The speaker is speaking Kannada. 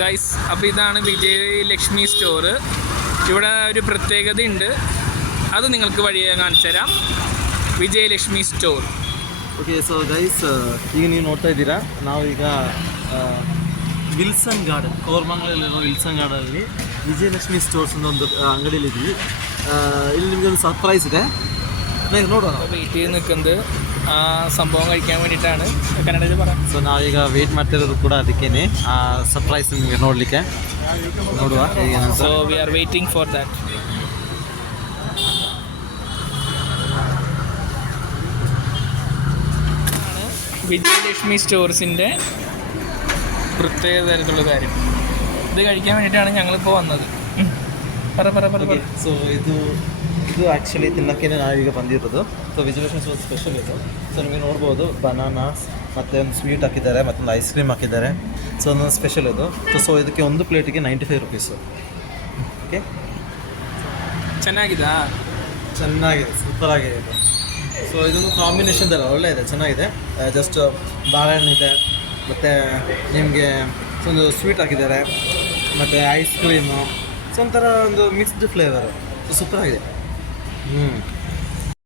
ഗൈസ്, അപ്പോൾ ഇതാണ് വിജയലക്ഷ്മി സ്റ്റോർ. ഇവിടെ ഒരു പ്രത്യേകതയുണ്ട്, അത് നിങ്ങൾക്ക് വഴിയെ കാണിച്ചു തരാം. Vijayalakshmi store. Okay, so guys, ಈಗ ನೀವು ನೋಡ್ತಾ ಇದ್ದೀರಾ, ನಾವು ಈಗ ವಿಲ್ಸನ್ ಗಾರ್ಡನ್, ಕೋರ್ಮಂಗಲಲ್ಲಿರೋ ವಿಲ್ಸನ್ ಗಾರ್ಡನಲ್ಲಿ ವಿಜಯಲಕ್ಷ್ಮಿ ಸ್ಟೋರ್ಸ್ ಅನ್ನೋ ಒಂದು ಅಂಗಡಿಯಲ್ಲಿದ್ದೀವಿ. ಇಲ್ಲಿ ನಿಮಗೆ ಒಂದು ಸರ್ಪ್ರೈಸ್ ಇದೆ, ನೋಡೋಣ. ವೆಯ್ಟ್ ചെയ്ത് നിൽക്കുന്നത് ಆ ಸಂಭವ കഴിക്കാൻ വേണ്ടിയിട്ടാണ്. ಕನ್ನಡದಲ್ಲಿ പറയാം. ಸೊ ನಾವೀಗ ವೆಯ್ಟ್ ಮಾಡ್ತಿರೋದು ಕೂಡ ಅದಕ್ಕೇನೆ, ಆ ಸರ್ಪ್ರೈಸ್ ನಿಮಗೆ ನೋಡಲಿಕ್ಕೆ. ನೋಡುವ ಹೇಗೆ. So we are waiting for that. Vijayalakshmi സ്റ്റോർസിൻ്റെ പ്രത്യേക തരത്തിലുള്ള കാര്യം. ഇത് കഴിക്കാൻ വേണ്ടിയിട്ടാണ് ഞങ്ങളിപ്പോൾ വന്നത്. ಸೊ ಇದು ಆ್ಯಕ್ಚುಲಿ ತಿನ್ನೋಕ್ಕೆ ನಾವೀಗ ಬಂದಿರೋದು. ಸೊ ವಿಜಯಲಕ್ಷ್ಮಿ ಸ್ಟೋರ್ ಸ್ಪೆಷಲ್ ಇದು. ಸೊ ನಿಮಗೆ ನೋಡ್ಬೋದು, ಬನಾನಾಸ್ ಮತ್ತು ಒಂದು ಸ್ವೀಟ್ ಹಾಕಿದ್ದಾರೆ, ಮತ್ತೊಂದು ಐಸ್ ಕ್ರೀಮ್ ಹಾಕಿದ್ದಾರೆ. ಸೊ ಒಂದೊಂದು ಸ್ಪೆಷಲ್ ಇದು. ಸೊ ಇದಕ್ಕೆ ಒಂದು ಪ್ಲೇಟಿಗೆ 95 ರುಪೀಸು. ಓಕೆ, ಚೆನ್ನಾಗಿದೆ, ಸೂಪರಾಗಿದೆ ಇದು. ಸೊ ಇದೊಂದು ಕಾಂಬಿನೇಷನ್ ಥರ ಒಳ್ಳೆ ಇದೆ, ಚೆನ್ನಾಗಿದೆ. ಜಸ್ಟ್ ಬಾಳೆಹಣ್ಣು ಇದೆ, ಮತ್ತು ನಿಮಗೆ ಒಂದು ಸ್ವೀಟ್ ಹಾಕಿದ್ದಾರೆ, ಮತ್ತು ಐಸ್ ಕ್ರೀಮು. ಸೊ ಒಂಥರ ಒಂದು ಮಿಕ್ಸ್ಡ್ ಫ್ಲೇವರು. ಸೊ ಸೂಪರಾಗಿದೆ.